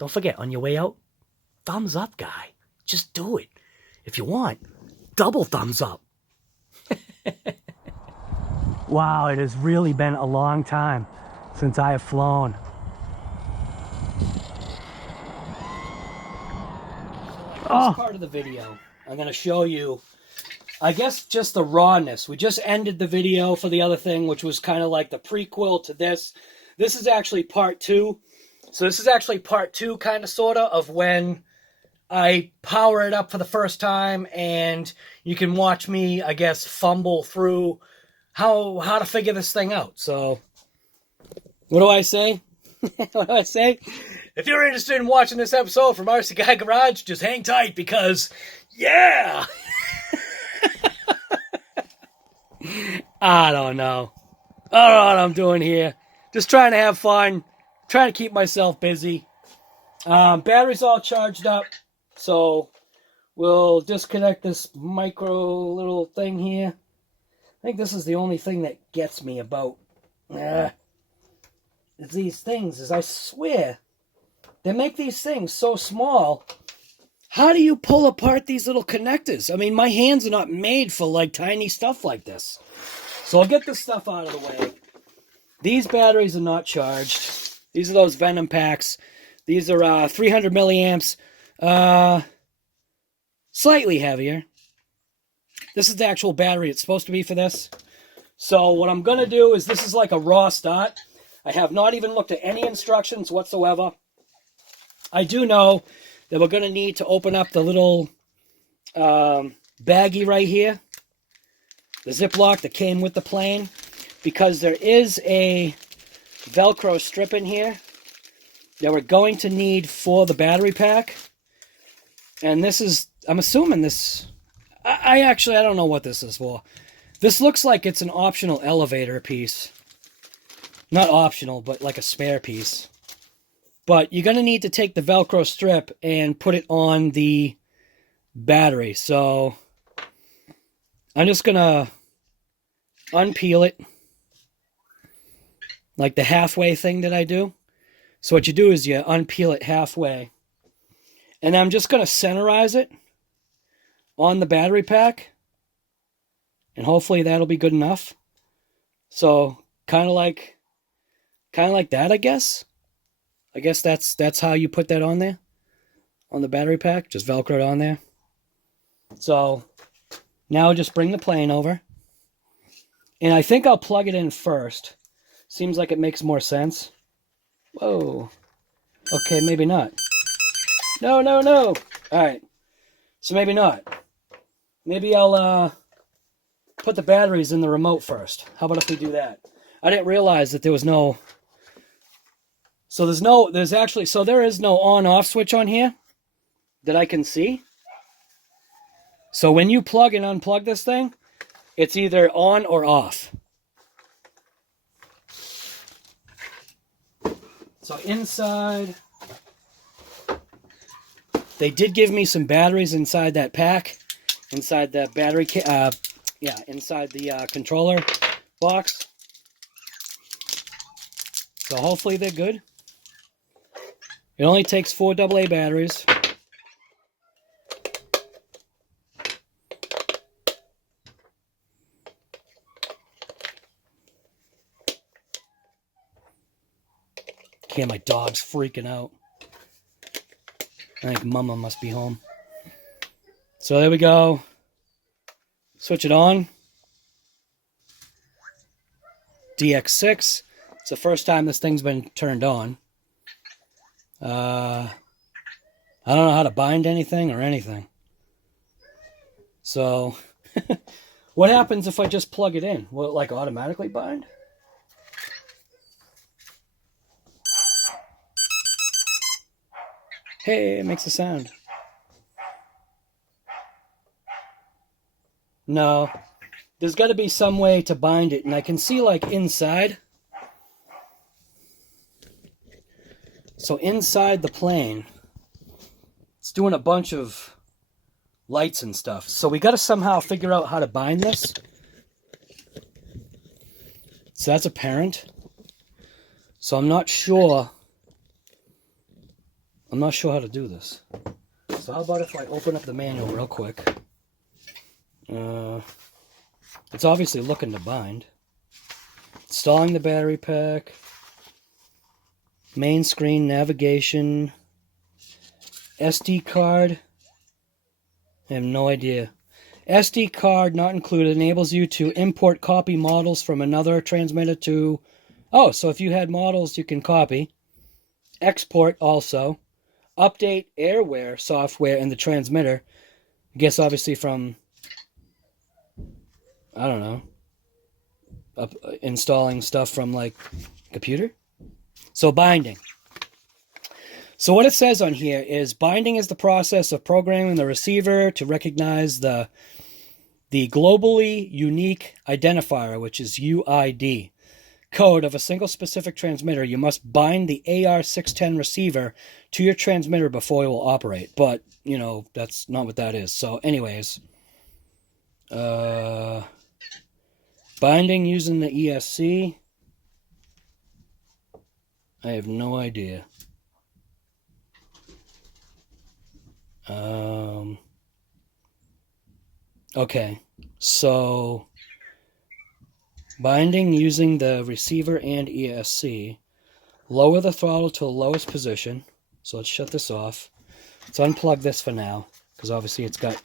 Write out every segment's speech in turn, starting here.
don't forget, on your way out, thumbs up, guy. Just do it. If you want, double thumbs up. Wow, it has really been a long time since I have flown. This part of the video, I'm going to show you, I guess, just the rawness. We just ended the video for the other thing, which was kind of like the prequel to this. This is actually part 2. So this is actually part 2, kind of, sort of when I power it up for the first time, and you can watch me, I guess, fumble through how to figure this thing out. So, what do I say? What do I say? If you're interested in watching this episode from RC Guy Garage, just hang tight because, yeah! I don't know. I don't know what I'm doing here. Just trying to have fun. Trying to keep myself busy. Battery's all charged up. So, we'll disconnect this micro little thing here. I think this is the only thing that gets me about these things, is I swear, they make these things so small. How do you pull apart these little connectors? I mean, my hands are not made for, like, tiny stuff like this. So I'll get this stuff out of the way. These batteries are not charged. These are those Venom packs. These are 300 milliamps. Slightly heavier. This is the actual battery it's supposed to be for this. So what I'm going to do is, this is like a raw start. I have not even looked at any instructions whatsoever. I do know that we're going to need to open up the little baggie right here. The Ziploc that came with the plane. Because there is a Velcro strip in here that we're going to need for the battery pack. And this is, I'm assuming this, I don't know what this is for. This looks like it's an optional elevator piece. Not optional, but like a spare piece. But you're going to need to take the Velcro strip and put it on the battery. So I'm just going to unpeel it. Like the halfway thing that I do. So what you do is you unpeel it halfway. And I'm just going to centerize it on the battery pack. And hopefully that'll be good enough. So kind of like that, I guess. I guess that's how you put that on there. On the battery pack. Just Velcro it on there. So now just bring the plane over. And I think I'll plug it in first. Seems like it makes more sense. Whoa. Okay, maybe not. No, no, no. Alright. So maybe not. Maybe I'll put the batteries in the remote first. How about if we do that? I didn't realize that there was no... So there is no on-off switch on here that I can see. So when you plug and unplug this thing, it's either on or off. So inside, they did give me some batteries inside that pack, inside the battery, inside the controller box. So hopefully they're good. It only takes 4 AA batteries. Okay, my dog's freaking out. I think Mama must be home. So there we go. Switch it on. DX6. It's the first time this thing's been turned on. I don't know how to bind anything or anything. So, what happens if I just plug it in? Will it like automatically bind? Hey, it makes a sound. No, there's got to be some way to bind it, and I can see like inside. So inside the plane, it's doing a bunch of lights and stuff. So we got to somehow figure out how to bind this. So that's apparent. So I'm not sure I'm not sure how to do this. So how about if I open up the manual real quick? It's obviously looking to bind. Installing the battery pack. Main screen, navigation. SD card. I have no idea. SD card not included enables you to import copy models from another transmitter to... Oh, so if you had models you can copy. Export also. Update airware software in the transmitter. I guess obviously from, I don't know, installing stuff from like computer. So binding. So what it says on here is binding is the process of programming the receiver to recognize the globally unique identifier, which is UID. Code of a single specific transmitter. You must bind the AR610 receiver to your transmitter before it will operate. But, you know, that's not what that is. So, anyways. Binding using the ESC. I have no idea. Okay. So... binding using the receiver and ESC. Lower the throttle to the lowest position. So let's shut this off. Let's unplug this for now, because obviously it's got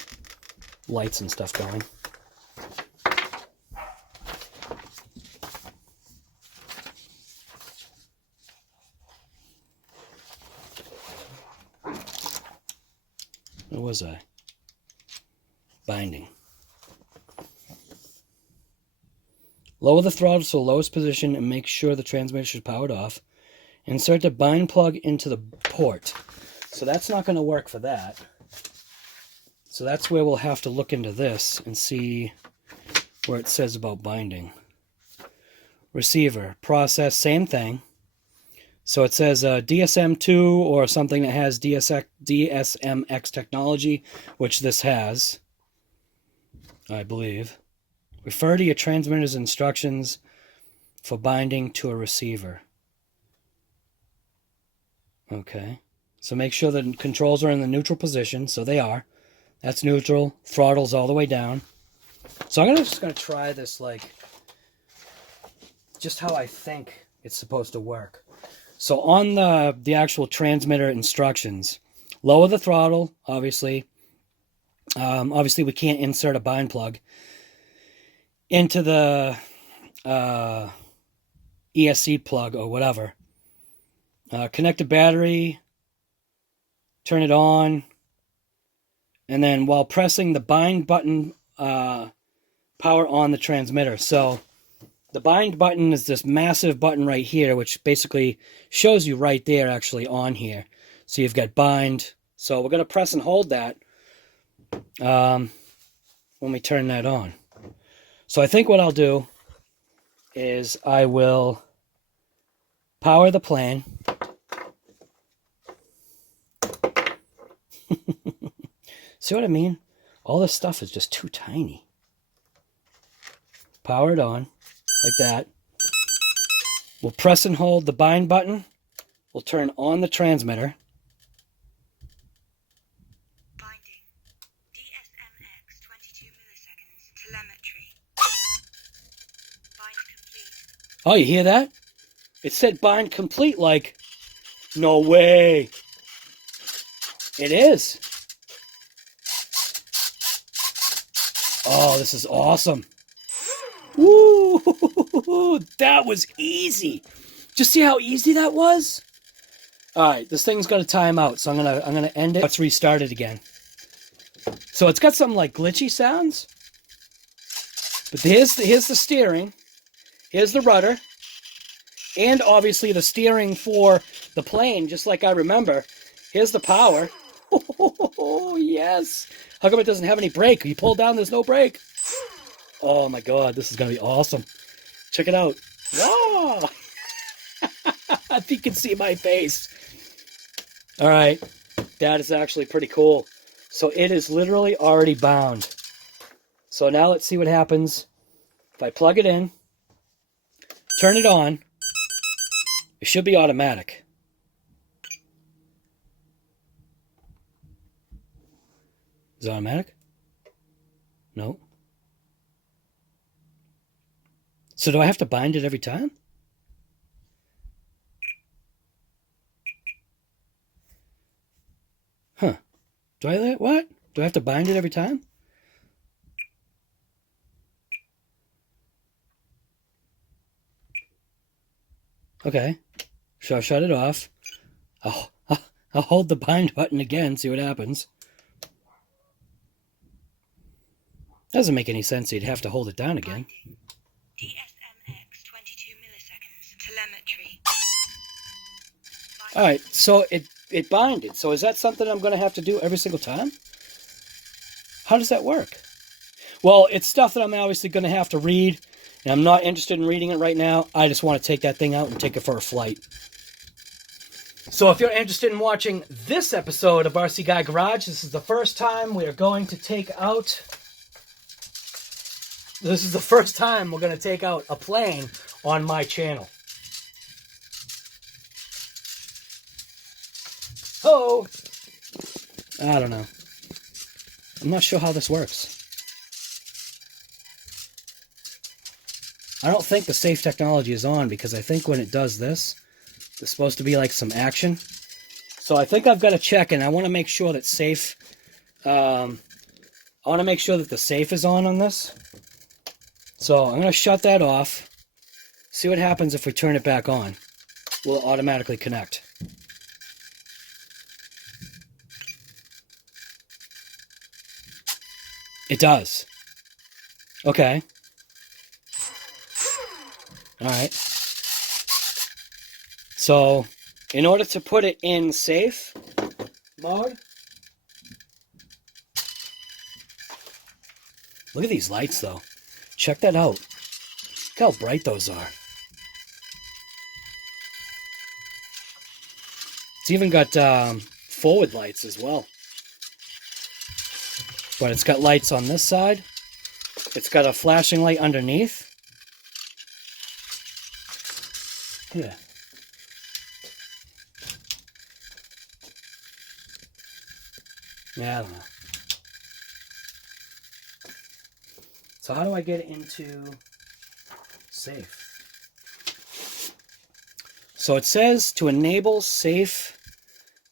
lights and stuff going. Where was I? Binding. Lower the throttle to the lowest position and make sure the transmission is powered off. Insert the bind plug into the port. So that's not going to work for that. So that's where we'll have to look into this and see where it says about binding. Receiver, process, same thing. So it says DSM2 or something that has DSMX technology, which this has, I believe. Refer to your transmitter's instructions for binding to a receiver. Okay. So make sure the controls are in the neutral position. So they are. That's neutral. Throttle's all the way down. So I'm just going to try this, like, just how I think it's supposed to work. So on the actual transmitter instructions, lower the throttle, obviously. Obviously, we can't insert a bind plug into the ESC plug or whatever. Connect the battery, turn it on, and then while pressing the bind button, power on the transmitter. So the bind button is this massive button right here, which basically shows you right there actually on here. So you've got bind. So we're going to press and hold that when we turn that on. So I think what I'll do is I will power the plane. See what I mean? All this stuff is just too tiny. Power it on, like that. We'll press and hold the bind button. We'll turn on the transmitter. Binding. DSMX 22 milliseconds. Telemetry. Bind complete. Oh, you hear that? It said bind complete, like, no way. It is. Oh, this is awesome. Woo! That was easy. Just see how easy that was? All right, this thing's got to time out, so I'm gonna end it. Let's restart it again. So it's got some like glitchy sounds. But here's the steering. Here's the rudder. And obviously the steering for the plane, just like I remember. Here's the power. Oh, yes. How come it doesn't have any brake? You pull down, there's no brake. Oh, my God. This is going to be awesome. Check it out. Wow. If you can see my face. All right. That is actually pretty cool. So it is literally already bound. So now let's see what happens. If I plug it in, turn it on, it should be automatic. Is it automatic? No. So do I have to bind it every time? Huh. What? Do I have to bind it every time? Okay. So I'll shut it off. I'll hold the bind button again, see what happens. Doesn't make any sense you'd have to hold it down again. DSMX 22 milliseconds. Telemetry. Alright, so it binded. So is that something I'm going to have to do every single time? How does that work? Well, it's stuff that I'm obviously going to have to read, and I'm not interested in reading it right now. I just want to take that thing out and take it for a flight. So if you're interested in watching this episode of RC Guy Garage, this is the first time we are going to take out... This is the first time we're going to take out a plane on my channel. Oh! I don't know. I'm not sure how this works. I don't think the safe technology is on, because I think when it does this, there's supposed to be like some action. So I think I've got to check, and I want to make sure that safe... I want to make sure that the safe is on this. So I'm going to shut that off. See what happens if we turn it back on. Will it automatically connect? It does. Okay. Alright. So, in order to put it in safe mode, look at these lights though. Check that out. Look how bright those are. It's even got forward lights as well. But it's got lights on this side. It's got a flashing light underneath. Yeah. Yeah, I don't know. So how do I get it into safe? So it says to enable safe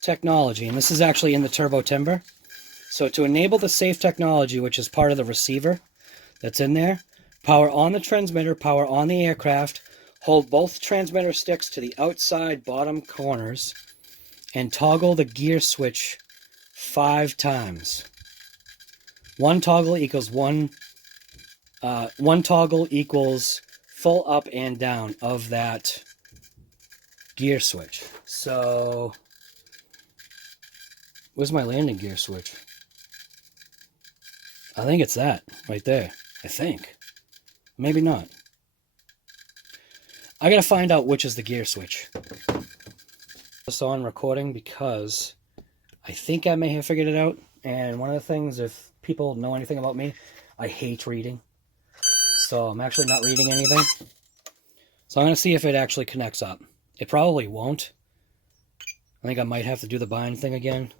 technology, and this is actually in the Turbo Timber. So to enable the safe technology, which is part of the receiver that's in there, power on the transmitter, power on the aircraft, hold both transmitter sticks to the outside bottom corners, and toggle the gear switch 5 times. One toggle equals one toggle equals full up and down of that gear switch. So, where's my landing gear switch? I think it's that right there. I think. Maybe not. I gotta find out which is the gear switch. This on recording because I think I may have figured it out. And one of the things, if people know anything about me, I hate reading. So I'm actually not reading anything. So I'm going to see if it actually connects up. It probably won't. I think I might have to do the bind thing again.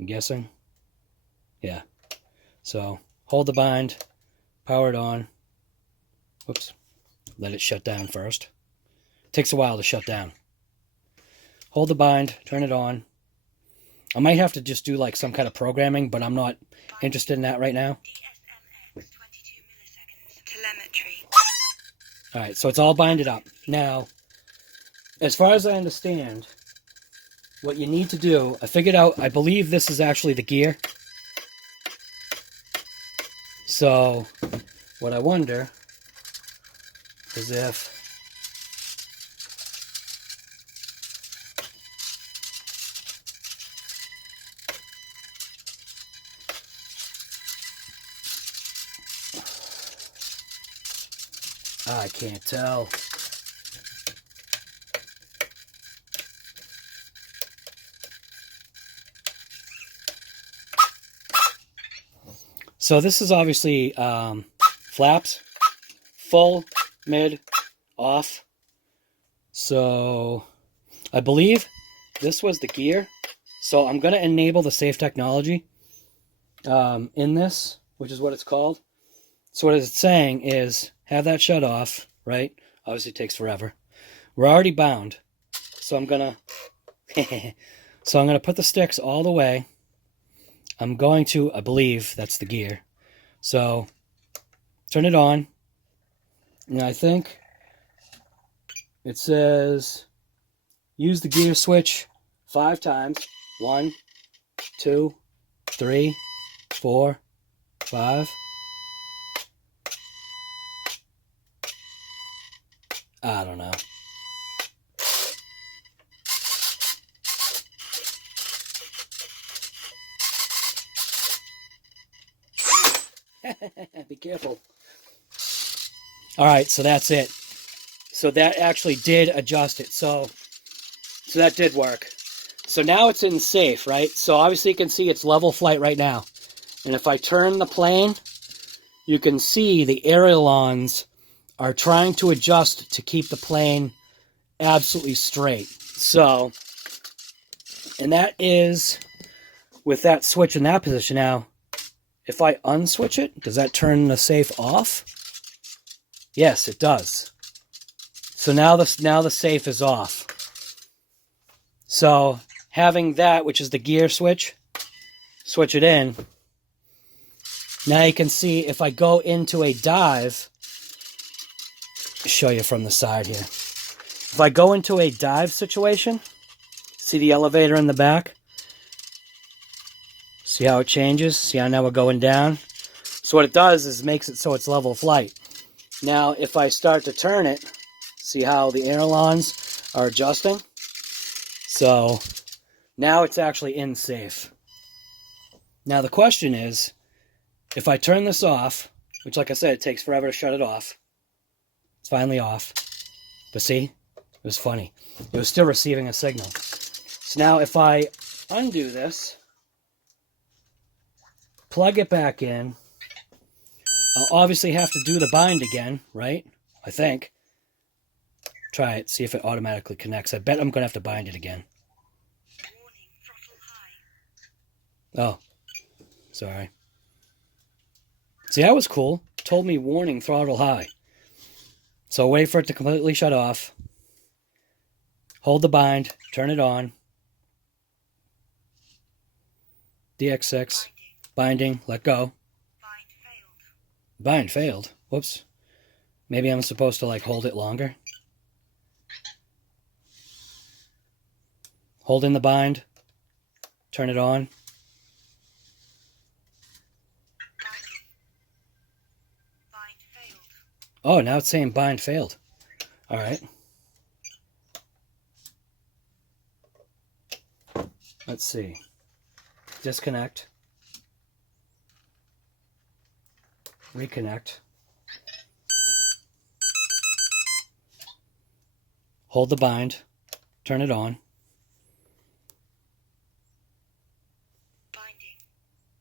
I'm guessing. Yeah. So hold the bind, power it on. Whoops. Let it shut down first. It takes a while to shut down. Hold the bind, turn it on. I might have to just do like some kind of programming, but I'm not interested in that right now. DSMX 22 milliseconds. Telemetry. Alright, so it's all binded up. Now, as far as I understand, what you need to do, I figured out, I believe this is actually the gear. So, what I wonder is if I can't tell. So this is obviously flaps, full, mid, off. So I believe this was the gear. So I'm going to enable the safe technology. in this, which is what it's called. So what it's saying is have that shut off, right? Obviously it takes forever. We're already bound. So I'm gonna put the sticks all the way. I'm going to, I believe that's the gear. So turn it on. And I think it says use the gear switch 5 times. 1, 2, 3, 4, 5. I don't know. Be careful. All right, so that's it. So that actually did adjust it. So that did work. So now it's in safe, right? So obviously you can see it's level flight right now. And if I turn the plane, you can see the ailerons are trying to adjust to keep the plane absolutely straight. So, and that is with that switch in that position. Now, if I unswitch it, does that turn the safe off? Yes, it does. So now the safe is off. So having that, which is the gear switch, switch it in. Now you can see if I go into a dive, show you from the side here. If I go into a dive situation, see the elevator in the back? See how it changes? See how now we're going down? So what it does is makes it so it's level flight. Now if I start to turn it, see how the ailerons are adjusting? So now it's actually in safe. Now the question is, if I turn this off, which like I said, it takes forever to shut it off. It's finally off. But see, it was funny. It was still receiving a signal. So now if I undo this, plug it back in, I'll obviously have to do the bind again, right? I think. Try it, see if it automatically connects. I bet I'm going to have to bind it again. Warning, throttle high. Oh, sorry. See, that was cool. Told me warning, throttle high. So wait for it to completely shut off. Hold the bind, turn it on. DX6, binding, let go. Bind failed. Bind failed. Whoops. Maybe I'm supposed to like hold it longer. Hold in the bind. Turn it on. Binding. Bind failed. Oh, now it's saying bind failed. All right. Let's see. Disconnect. Reconnect. Hold the bind. Turn it on. Binding.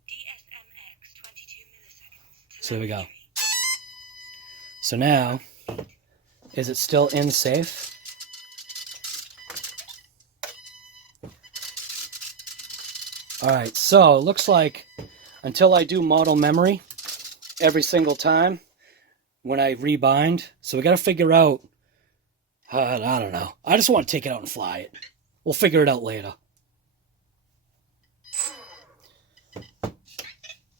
DSMX 22 milliseconds. So there we go. So now, is it still in safe? Alright, so it looks like until I do model memory every single time when I rebind, so we got to figure out, I don't know. I just want to take it out and fly it. We'll figure it out later.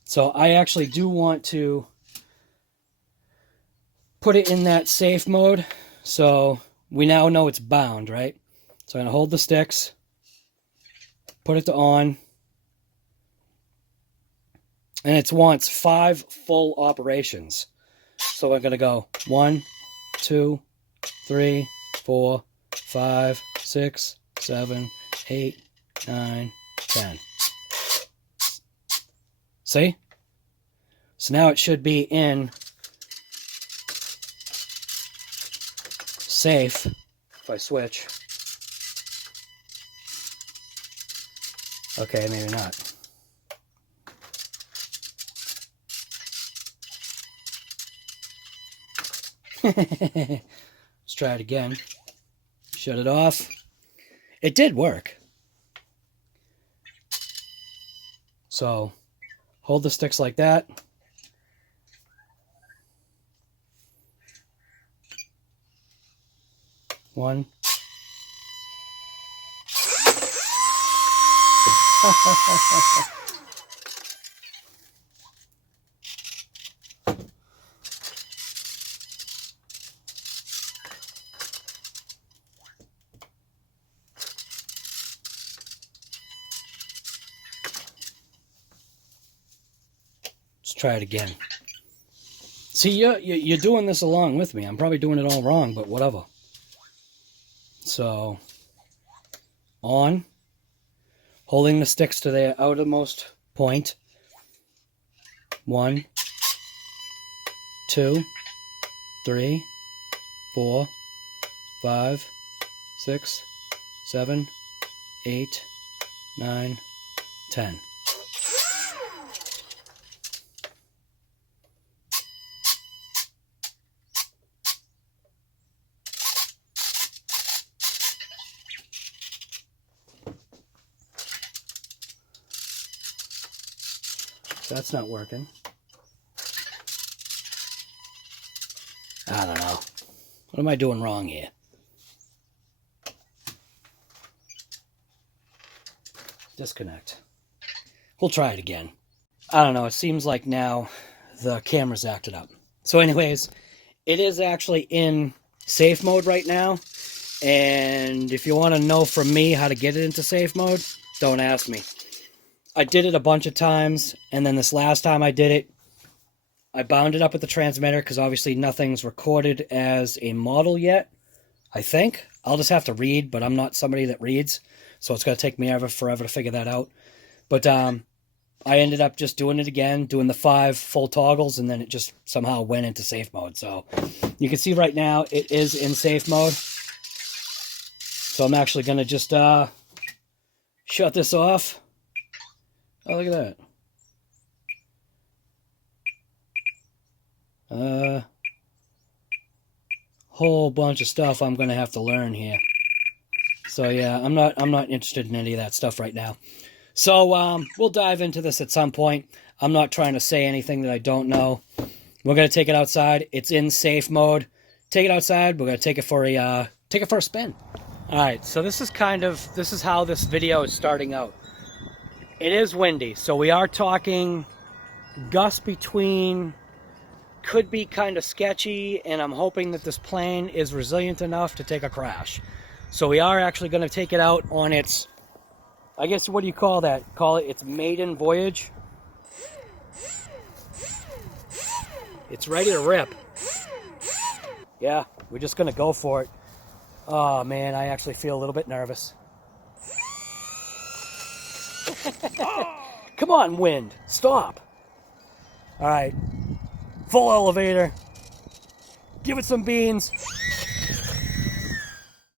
So I actually do want to put it in that safe mode. So we now know it's bound, right? So I'm going to hold the sticks, put it to on. And it wants 5 full operations. So we're going to go 1, 2, 3, 4, 5, 6, 7, 8, 9, 10. See? So now it should be in safe if I switch. Okay, maybe not. Let's try it again. Shut it off. It did work. So, Hold the sticks like that. One. Let's try it again. See, you're doing this along with me. I'm probably doing it all wrong, but whatever. So, on. Holding the sticks to their outermost point. 1, 2, 3, 4, 5, 6, 7, 8, 9, 10. That's not working. I don't know. What am I doing wrong here? Disconnect. We'll try it again. I don't know. It seems like now the camera's acted up. So anyways, it is actually in safe mode right now. And if you want to know from me how to get it into safe mode, don't ask me. I did it a bunch of times, and then this last time I did it, I bound it up with the transmitter, because obviously nothing's recorded as a model yet, I think. I'll just have to read, but I'm not somebody that reads, so it's going to take me forever to figure that out. But I ended up just doing it again, doing the 5 full toggles, and then it just somehow went into safe mode. So you can see right now it is in safe mode. So I'm actually going to just shut this off. Oh, look at that. Whole bunch of stuff I'm going to have to learn here. So yeah, I'm not interested in any of that stuff right now. So we'll dive into this at some point. I'm not trying to say anything that I don't know. We're going to take it outside. It's in safe mode. Take it outside. We're going to take it for a spin. All right, so this is how this video is starting out. It is windy, so we are talking gusts between, could be kind of sketchy, and I'm hoping that this plane is resilient enough to take a crash. So we are actually going to take it out on its, I guess, what do you call that? Call it its maiden voyage. It's ready to rip. Yeah, we're just going to go for it. Oh man, I actually feel a little bit nervous. Come on, wind. Stop. All right. Full elevator. Give it some beans.